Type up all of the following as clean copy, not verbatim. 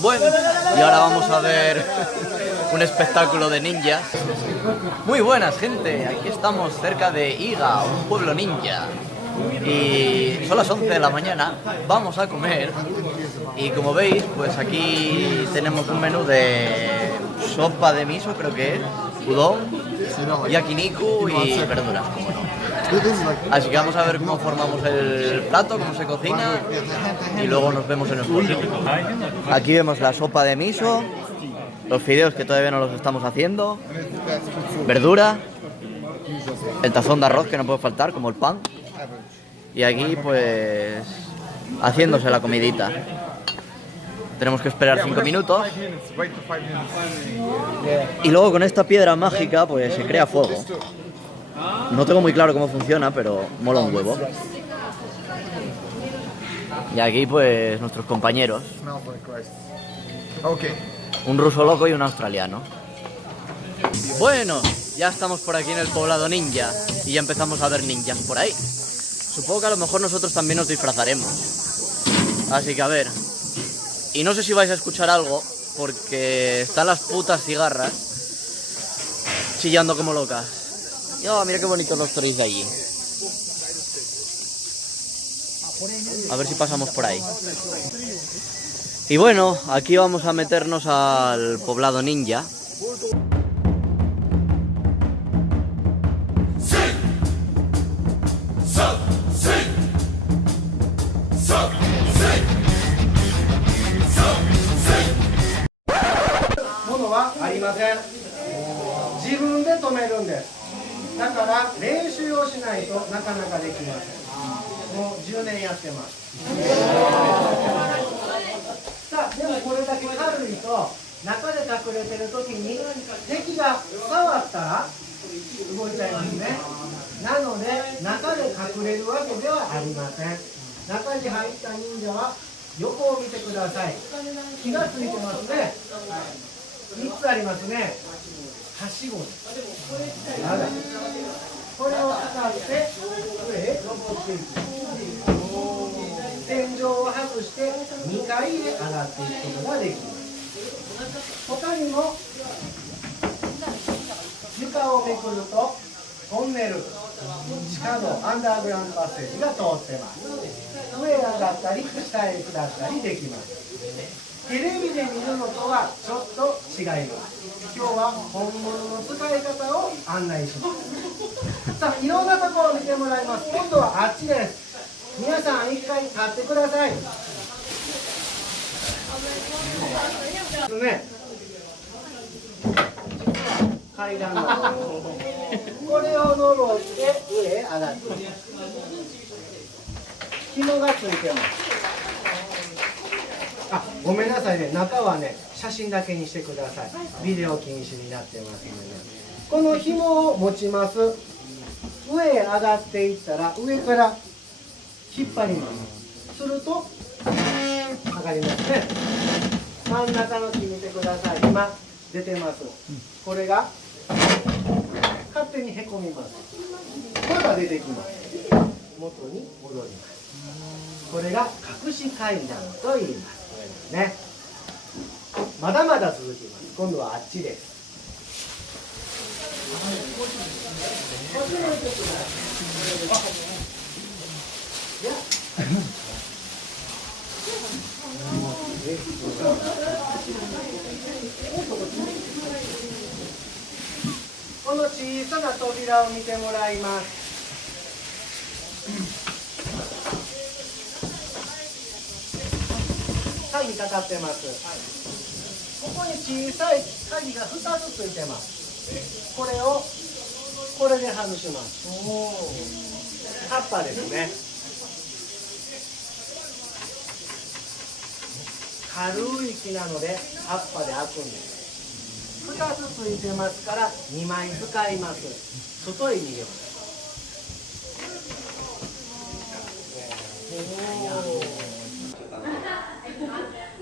Bueno, y ahora vamos a ver un espectáculo de ninjas. Muy buenas, gente. Aquí estamos cerca de Iga, un pueblo ninja. Y son las 11 de la mañana, vamos a comer. Y como veis, pues aquí tenemos un menú de sopa de miso, creo que es, udon, yakiniku y verduras, como no. Así que vamos a ver cómo formamos el plato, cómo se cocina y luego nos vemos en el pueblo. Aquí vemos la sopa de miso, los fideos que todavía no los estamos haciendo, verdura, el tazón de arroz que no puede faltar, como el pan. Y aquí pues haciéndose la comidita. Tenemos que esperar 5 minutos. Y luego con esta piedra mágica pues se crea fuego. No tengo muy claro cómo funciona, pero mola un huevo. Y aquí pues nuestros compañeros. Un ruso loco y un australiano. Bueno, ya estamos por aquí en el poblado ninja. Y ya empezamos a ver ninjas por ahí. Supongo que a lo mejor nosotros también nos disfrazaremos. Así que a ver. Y no sé si vais a escuchar algo, porque están las putas cigarras chillando como locas. Oh, mira qué bonitos los toris de allí. A ver si pasamos por ahí. Y bueno, aquí vamos a meternos al poblado ninja.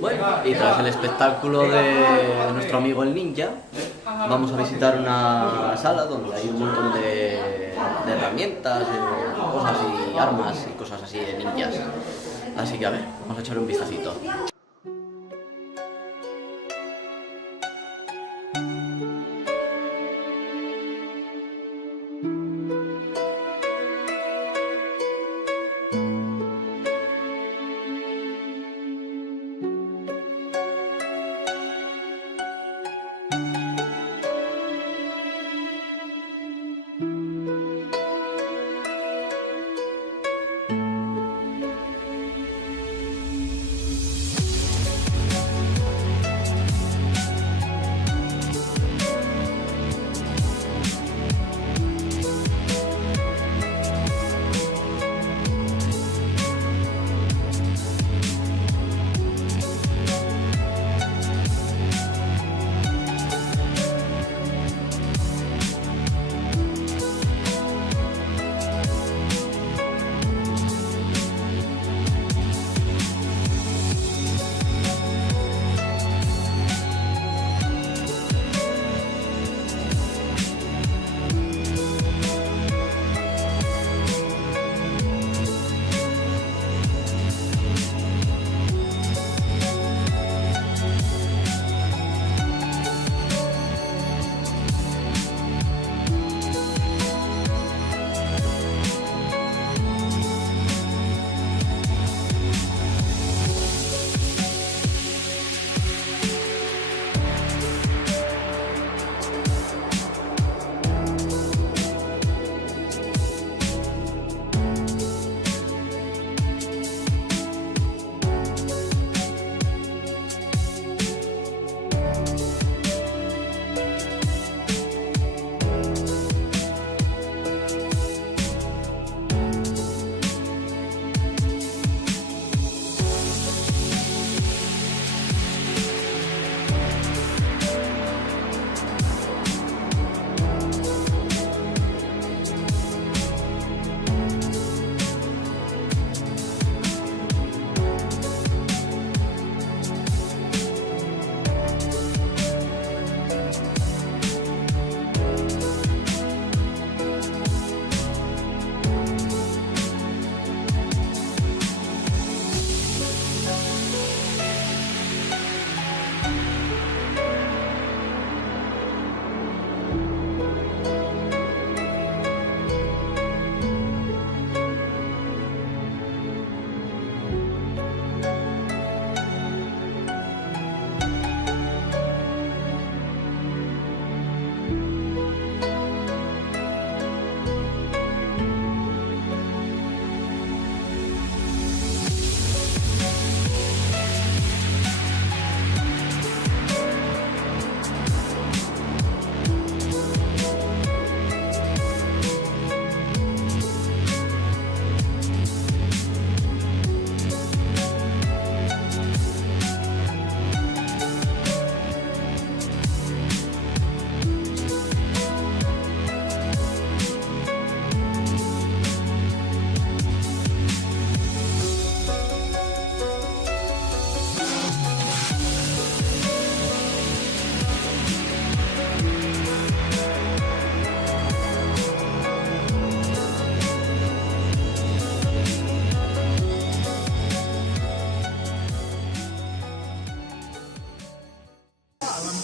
Bueno, y tras el espectáculo de nuestro amigo el ninja, vamos a visitar una sala donde hay un montón de herramientas, cosas y armas y cosas así de ninjas. Así que a ver, vamos a echarle un vistacito.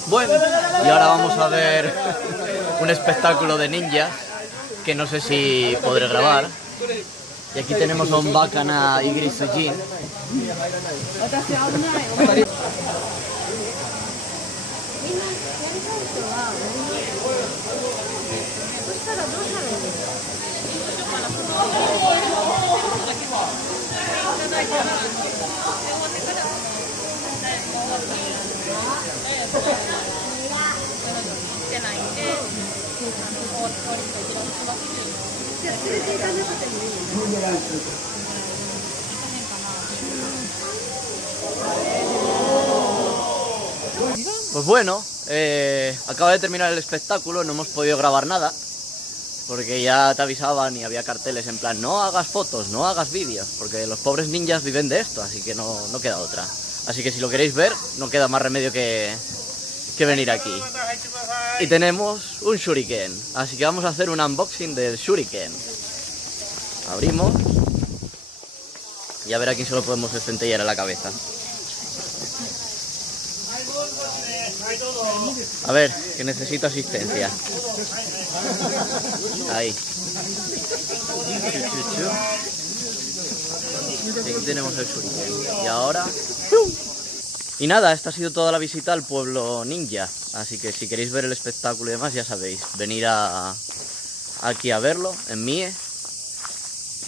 Bueno, y ahora vamos a ver un espectáculo de ninjas que no sé si podré grabar. Y aquí tenemos a un Bakana y Sujin. Pues bueno, acaba de terminar el espectáculo, no hemos podido grabar nada, porque ya te avisaban y había carteles en plan, no hagas fotos, no hagas vídeos, porque los pobres ninjas viven de esto, así que no queda otra. Así que si lo queréis ver, no queda más remedio que venir aquí. Y tenemos un shuriken, así que vamos a hacer un unboxing del shuriken. Abrimos y a ver a quién se lo podemos centellar a la cabeza. A ver, que necesito asistencia. Ahí. Aquí tenemos el shuriken. Y ahora... Y nada, esta ha sido toda la visita al pueblo ninja. Así que si queréis ver el espectáculo y demás, ya sabéis, venir aquí a verlo, en Mie.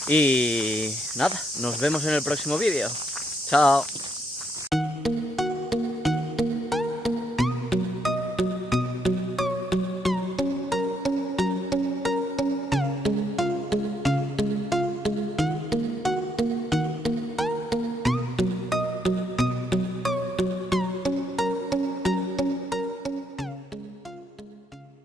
Y nada, nos vemos en el próximo vídeo. Chao.